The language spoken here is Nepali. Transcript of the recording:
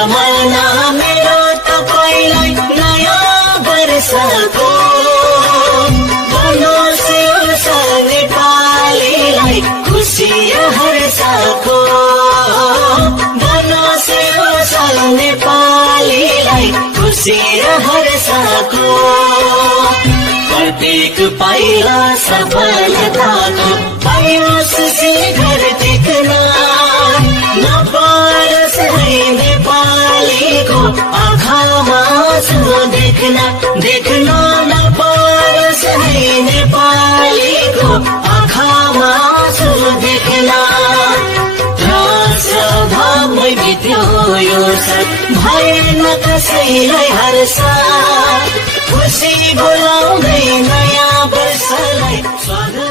कामना मेरो तपाईलाई नयाँ वर्षको बनोस् नेपालीलाई खुसी हर्षको बनोस् नेपालीलाई खुसी हर्षको प्रत्येक पाइला सफलताको पाइयोस् शिखर टिक्न नपारोस् नेपालीको आँखामा आँसु देख्न नपारोस् नेपालीको आँखामा आँसु देख्न भावमै बित्यो यो साथ भएन कसैलाई हर्ष खुसी बोलाउँदै नयाँ वर्षलाई स्वागत